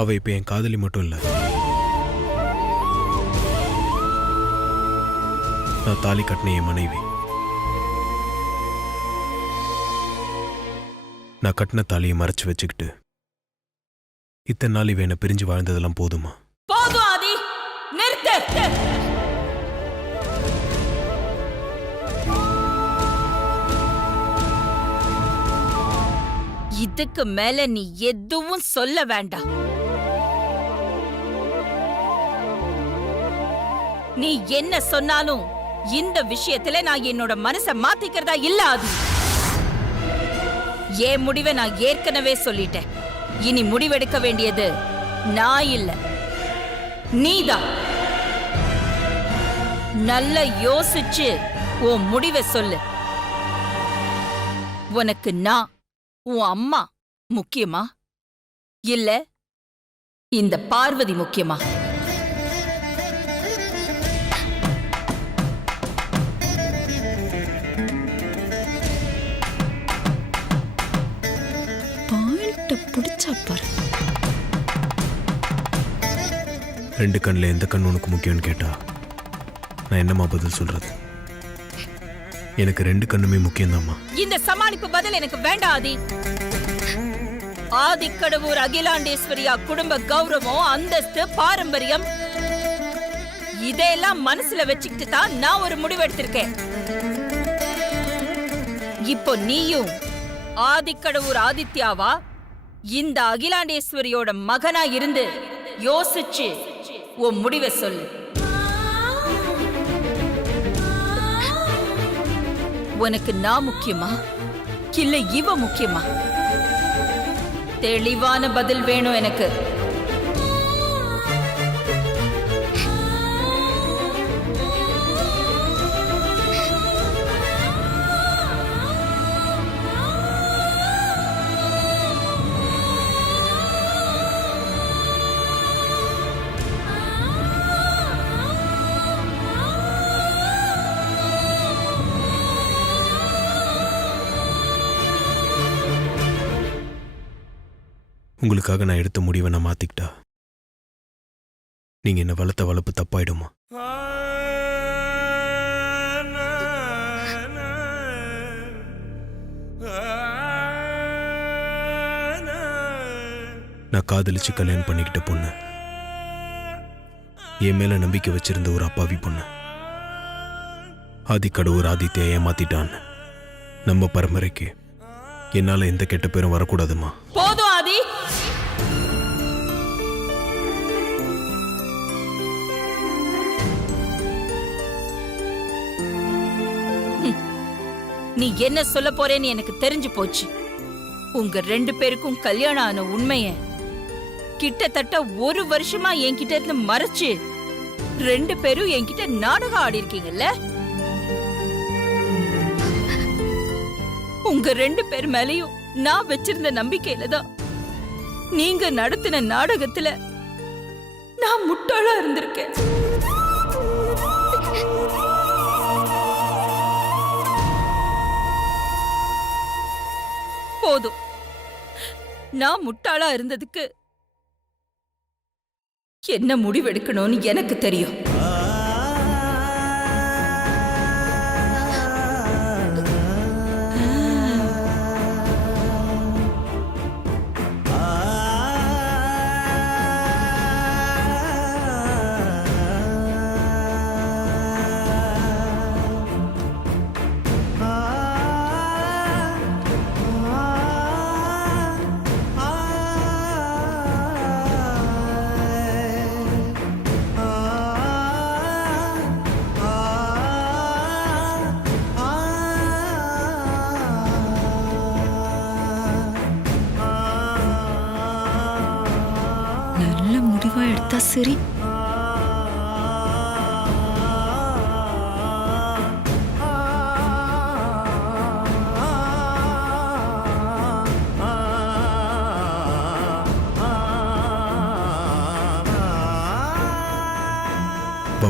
அவ இப்ப என் காதலி மட்டும் இல்ல, நான் தாலி கட்டின என் மனைவி. நான் கட்டின தாலியை மறைச்சு வச்சுக்கிட்டு இத்தனை நாள் இவ என்ன பிரிஞ்சு வாழ்ந்ததெல்லாம் போதுமா? போதும் ஆதி, நிறுத்து. இதுக்கு மேல நீ எதுவும் சொல்ல வேண்டாம். நீ என்ன சொன்னாலும் இந்த விஷயத்துல நான் என்னோட மனசை மாத்திக்கிறதா இல்ல ஆதி. என் முடிவை நான் ஏற்கனவே சொல்லிட்டேன். இனி முடிவெடுக்க வேண்டியது நான் இல்ல, நீதான். நல்லா யோசிச்சு உன் முடிவை சொல்லு. உனக்கு நான் உன் அம்மா முக்கியமா இல்ல இந்த பார்வதி முக்கியமா? பிடிச்சா பாரு. ரெண்டு கண்ணில் எந்த கண் உனக்கு முக்கியம்னு கேட்டா நான் என்னம்மா பதில் சொல்றது? எனக்கு ரெண்டு கண்ணுமே முக்கியம்தாம்மா. இந்த சமாளிப்பு பதில் எனக்கு வேண்டாம் ஆதி. ஆதிக்கடவூர் அகிலாண்டேஸ்வரியா குடும்ப கௌரவம், அந்தஸ்து, பாரம்பரியம் இதையெல்லாம் மனசுல வச்சுக்கிட்டு தான் நான் ஒரு முடிவு எடுத்திருக்கேன். இப்போ நீயும் ஆதிக்கடவூர் ஆதித்யாவா இந்த அகிலாண்டேஸ்வரியோட மகனா இருந்து யோசிச்சு உன் முடிவை சொல்லு. உனக்கு நான் முக்கியமா இல்ல இவ முக்கியமா? தெளிவான பதில் வேணும் எனக்கு. உங்களுக்காக நான் எடுத்த முடிவை நான் மாத்திக்கிட்டா நீங்க என்ன வளர்த்த வளர்ப்பு தப்பாயிடுமா? நான் காதலிச்சு கல்யாணம் பண்ணிக்கிட்ட பொண்ணு, என் மேல நம்பிக்கை வச்சிருந்த ஒரு அப்பாவி பொண்ணு ஆதிக்கடவுர் ஆதித்யா ஏமாத்திட்டான்னு நம்ம பரம்பரைக்கு என்னால எந்த கெட்ட பேரும் வரக்கூடாதுமா. போதும் ஆதி. நீ என்ன சொல்ல போறேன்னு எனக்கு தெரிஞ்சு போச்சு. உங்க ரெண்டு பேருக்கும் கல்யாணம் ஆன உண்மைய கிட்டத்தட்ட ஒரு வருஷமா என்கிட்ட இருந்து மறைச்சு ரெண்டு பேரும் என்கிட்ட நாடகம் ஆடி இருக்கீங்கல்ல. உங்க ரெண்டு பேர் மேலையும் நான் வச்சிருந்த நம்பிக்கையில தான் நீங்க நடத்தின நாடகத்துல நான் முட்டாளா இருந்திருக்கேன். போதும், நான் முட்டாளா இருந்ததுக்கு என்ன முடிவெடுக்கணும்னு எனக்கு தெரியும். எடுத்தா சரி.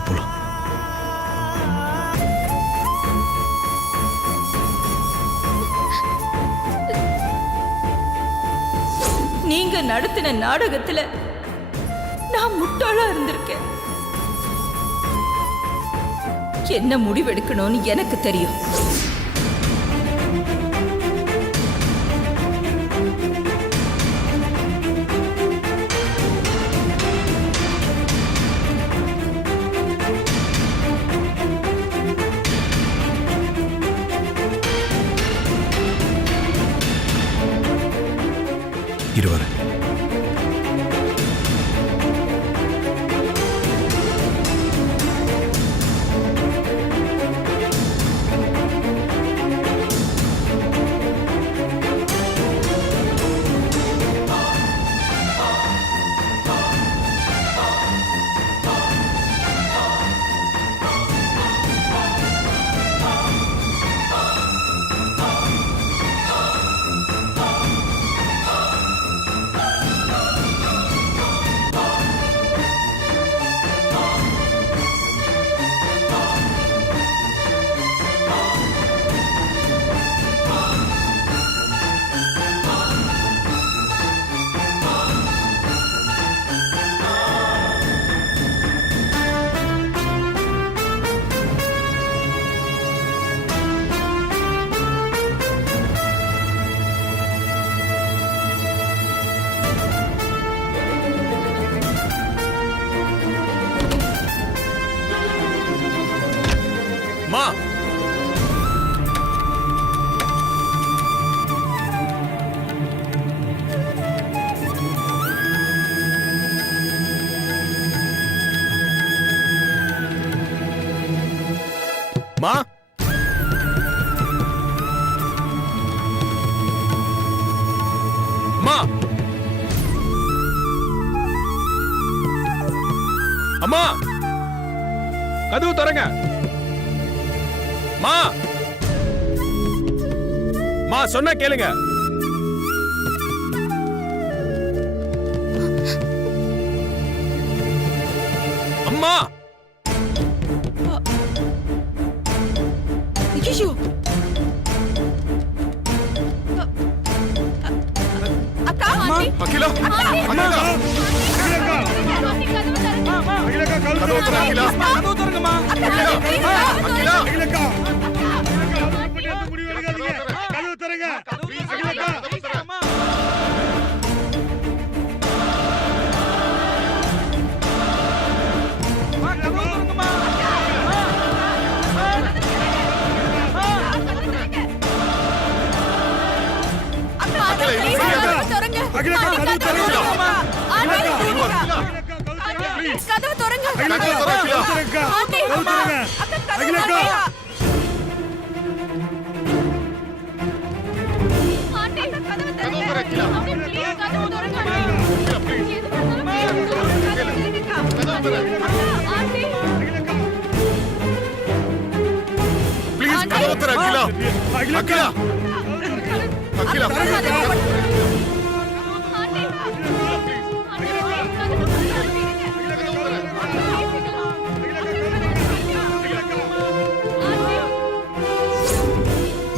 போலாம். நீங்க நடத்தின நாடகத்துல நான் முட்டாளா இருந்திருக்கேன். என்ன முடிவெடுக்கணும்னு எனக்கு தெரியும். இருவர மா மா மா அம்மா கதவு திறங்க. மா மா சொன்னா கேளுங்க. அம்மா ஐயோ, அக்கா, அகிலா அகிலா கதவு திறங்க அகிலா. கதவு திறங்கம்மா. அகிலா அகிலக்கா. கதவு திறங்க. அகிலக்கா. கதவு திறங்க.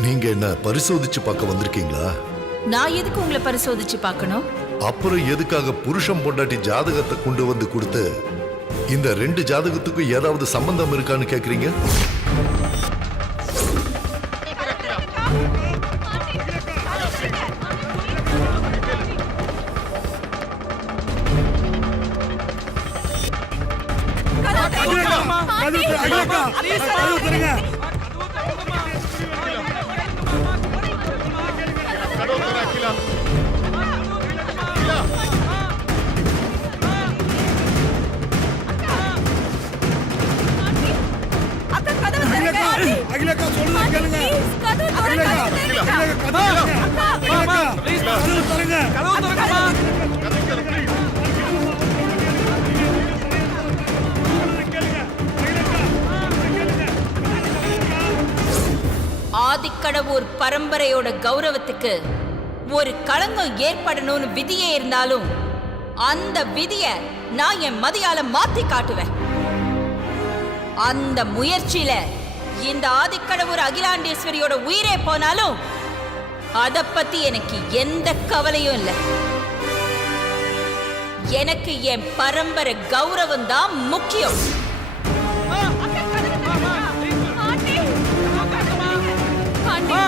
நீங்க என்ன பரிசோதிச்சு பார்க்க வந்திருக்கீங்களா? நான் எதுக்கு உங்களை பரிசோதிச்சு பார்க்கணும்? அப்புறம் எதுக்காக புருஷன் பொண்டாட்டி ஜாதகத்தை கொண்டு வந்து கொடுத்து இந்த 2 ஜாதகத்துக்கும் ஏதாவது சம்பந்தம் இருக்கான்னு கேக்குறீங்க? ஆதிக்கடவுர் பரம்பரையோட கௌரவத்துக்கு ஒரு களங்கம் ஏற்படணும்னு விதியே இருந்தாலும் அந்த விதிய நான் என் மதியால மாத்தி காட்டுவேன். அந்த முயற்சியில இந்த ஆதிக்கடவுர் அகிலாண்டேஸ்வரியோட உயிரே போனாலும் அத பத்தி எனக்கு எந்த கவலையும் இல்லை. எனக்கு என் பரம்பரை கௌரவம் தான் முக்கியம்.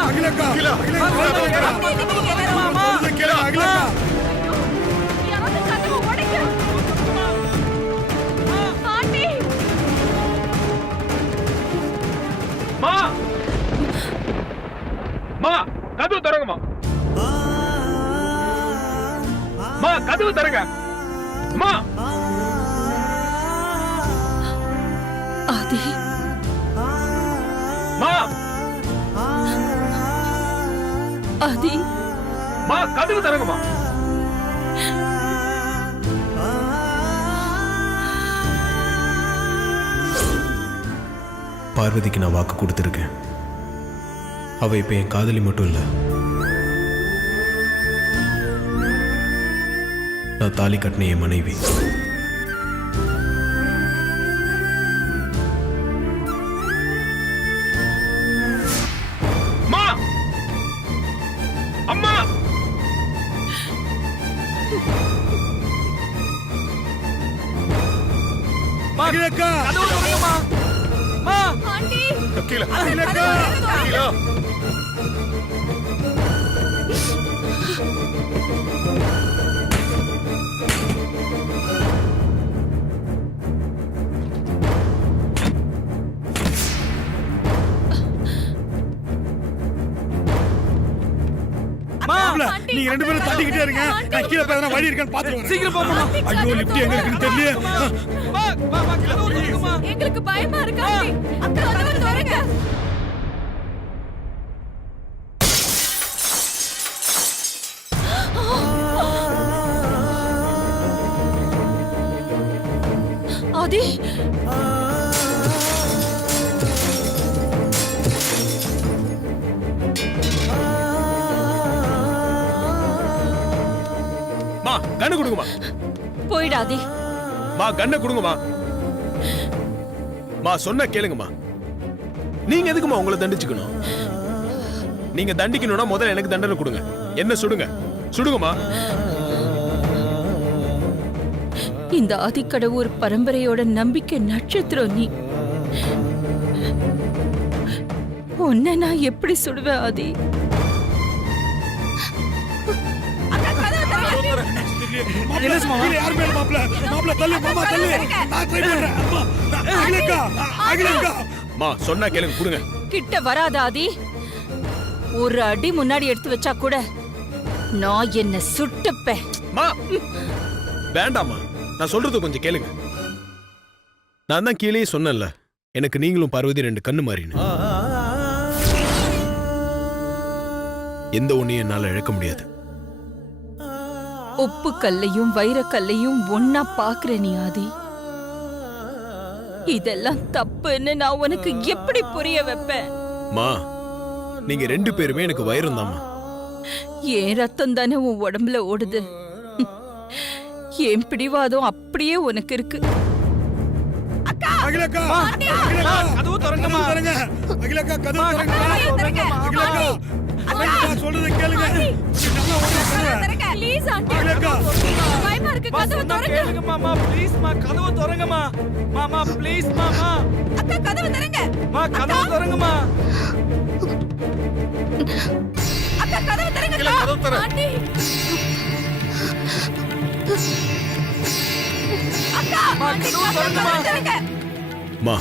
அகிலக்கா மா மா கதவு தரங்கம்மா. மா கதவு தரங்க. மா ஆதி, மா ஆதி, மா கதவு தரங்கம்மா. பார்வதிக்கு நான் வாக்கு கொடுத்துருக்கேன். அவ இப்ப என் காதலி மட்டும் இல்ல, நான் தாலி கட்டின என் மனைவி. மா அம்மா அகிலக்கா கதவு தரங்கம்மா. மா கீழ அகிலக்கா கீழ நீங்க ரெண்டு பேரும் தட்டிக்கிட்டே இருங்க. நான் கீழே போய் வழி இருக்கான்னு பாத்து வரேன். சீக்கிரம் போமா. ஐயோ லிஃப்ட் எங்க இருக்குன்னு தெரியல. மா மா மா கதவு தரங்கம்மா. எங்களுக்கு பயமா இருக்கு ஆதி. அக்கா கதவை திறங்க. ஆதி, மா கண்ணு கொடுங்கம்மா. போயிடாதே. மா கண்ணை கொடுங்கம்மா. மா சொன்ன கேளுங்கம்மா. நீங்க எதுக்குமா உங்களை தண்டிச்சுக்கணும்? நீங்க தண்டிக்கணும்னா முதல்ல எனக்கு தண்டனை கொடுங்க. என்ன சுடுங்க, சுடுங்கம்மா. இந்த ஆதிக்கடவுர் பரம்பரையோட நம்பிக்கை நட்சத்திரம் நீ. உன்னை நான் எப்படி சுடுவேன் ஆதி? கீழே யார் மேல மாப்ள? மாப்ள தள்ளு, மாமா தள்ளு. நான் ட்ரை பண்றேன். அகிலக்கா அகிலக்கா மா சொன்னா கேளுங்க, கொடுங்க. கிட்ட வராத ஆதி. ஒரு அடி முன்னாடி எடுத்து வச்சா கூட நான் என்ன சுட்டுப்பேன். மா வேண்டாம்மா, நான் சொல்றது கொஞ்சம் கேளுங்க. நான் தான் கீழே சொன்னேன்ல, எனக்கு நீங்களும் பார்வதி ரெண்டு கண்ணு மாறின்னு. எந்த ஒண்ணையும் என்னால இழக்க முடியாது. உப்பு கல்லையும் வைரக்கல்லையும் ஒன்னா பாக்குற நீ ஆதி. இதெல்லாம் தப்புன்னு நான் உனக்கு எப்படி புரிய வைப்பேன்? மா நீங்க ரெண்டு பேருமே எனக்கு வைரம் தாம்மா. ஏன் ரத்தம் தானே உன் உடம்புல ஓடுது. என் பிடிவாதம் அப்படியே உனக்கு இருக்கு. அகிலக்கா அகிலக்கா கதவு திறங்கம்மா. அகிலக்கா கதவு திறங்க. அகிலக்கா அகிலக்கா சொல்றத கேளுங்க. நல்லா ஓடுங்க. Please aunty. அகிலக்கா பயமா இருக்கு. கதவை திறங்க. கேளுங்க மாமா, ப்ளீஸ் மா, கதவு திறங்கம்மா. மாமா ப்ளீஸ் மாமா. அக்கா கதவை திறங்க. மா கதவு திறங்கம்மா. அக்கா கதவை திறங்க. கதவு திற. ஆண்டி. அக்கா கதவை திறங்க. மா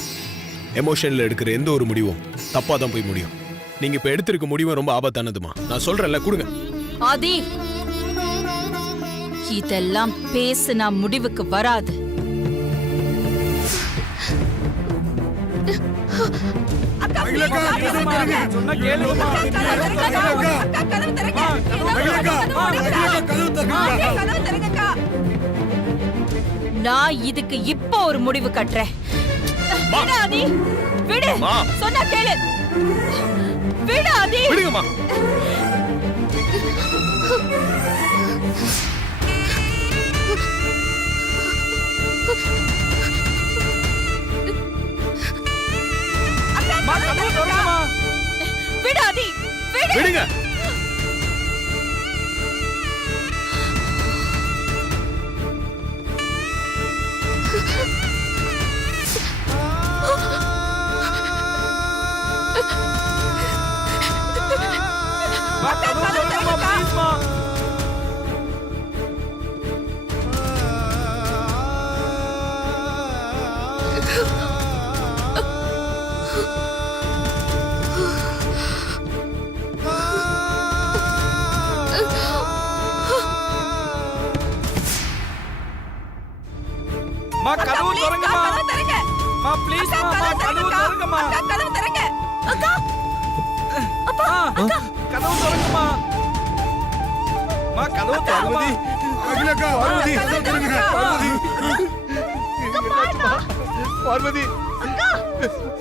எமோஷன்ல எடுக்கிற எந்த ஒரு முடிவும் தப்பா தான் போய் முடியும். நீங்க இப்ப எடுத்திருக்க முடிவும் ரொம்ப ஆபத்தானதுமா. நான் சொல்றேன்ல, கொடுங்க. ஆதி, இதெல்லாம் பேசுனா முடிவுக்கு வராது. அகிலக்கா கதவு திறங்க. சொன்னா கேளுங்கம்மா. அகிலக்கா கதவு திறங்க. நான் இதுக்கு இப்போ ஒரு முடிவு கட்டுறேன். விடு ஆதி, விடு. மா. சொன்னா கேளு. விடு ஆதி. விடுங்கம்மா. மா கதவு திறங்கம்மா. விடு ஆதி, விடு. விடுங்க. மா கதவு திறங்கம்மா ப்ளீஸ் மா மா கதவு திறங்கம்மா மா ப்ளீஸ் மா கதவு திறங்கம்மா கதவு திறங்கம்மா மா கதவு திறங்கம்மா அகிலக்கா பார்வதி கதவு திறங்க பார்வதி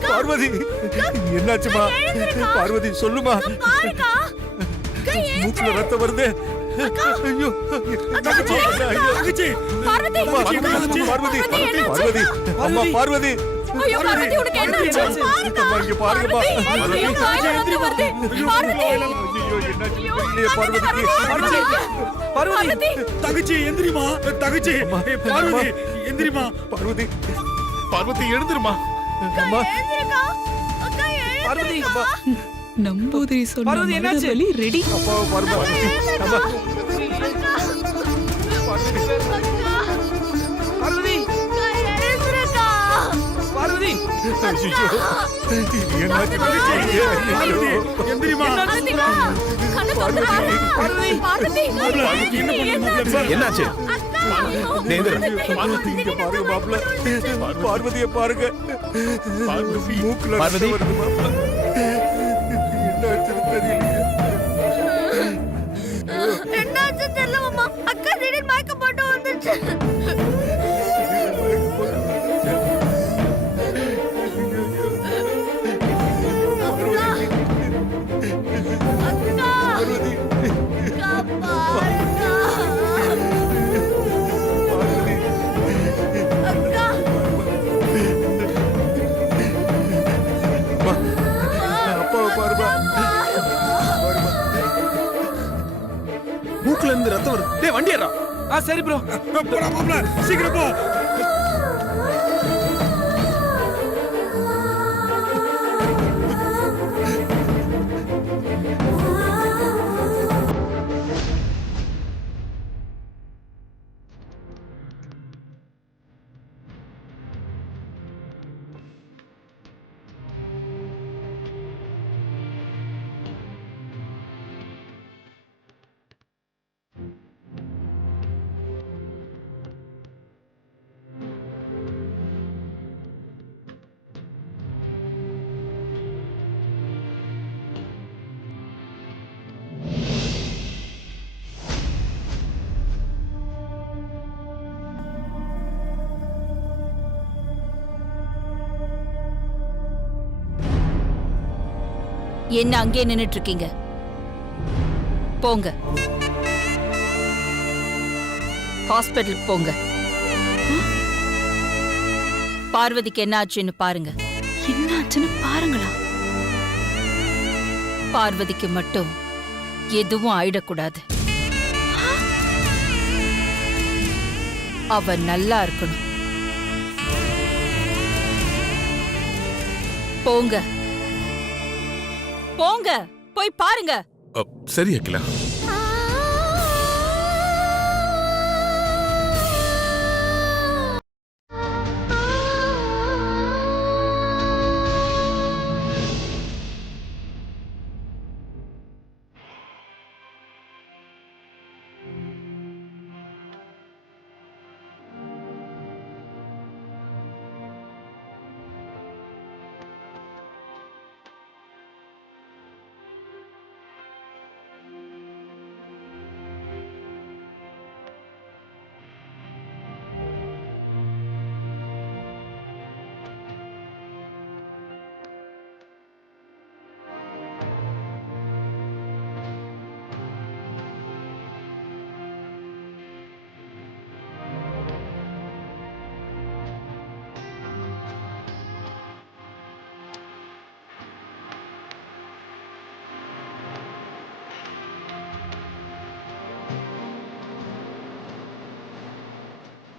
பார்வதி என்னாச்சுமா பார்வதி சொல்லுமா மூக்குல ரத்தம் வருது ஐயோ தங்கச்சி தங்கச்சி பார்வதி பார்வதி பார்வதி அம்மா பார்வதி பார்வதி உனக்கு என்ன ஆச்சு பாருங்க பாருங்கப்பா பார்வதி தங்கச்சி எந்திரிமா தங்கச்சி பார்வதி எந்திரிமா பார்வதி பார்வதி எழுந்திருமா அம்மா பார்வதி நம்பூதிரி சொன்ன பார்வதி, என்னாச்சு? வலி ரெடி. அப்பா பார்வதி அம்மா பார்வதி பார்வதி என்னாச்சு பார்வதி எந்திரிமா பார்வதி என்னாச்சு இங்க பாருங்க மாப்ள பார்வதிய பாருங்க மூக்குல பார்வதி. ரத்தம் வருது மாப்ள என்னாச்சுன்னு தெரியல என்னாச்சு தெரியல மாமா அக்கா திடீர் மயக்கம் போட்டு வந்துருச்சு அப்பாவை பாருமா மூக்குல இருந்து ரத்தம் வருது. டேய் வண்டி ஏறா. சரி ப்ரோ போடா மாப்ள சீக்கிரம் போ என்ன அங்கே நின்னுட்டு இருக்கீங்க? போங்க, ஹாஸ்பிட்டலுக்கு போங்க. பார்வதிக்கு என்ன ஆச்சுன்னு பாருங்க. என்னாச்சுன்னு பாருங்களா? பார்வதிக்கு மட்டும் எதுவும் ஆயிடக்கூடாது. அவ நல்லா இருக்கணும். போங்க போங்க, போய் பாருங்க. சரி அகிலா.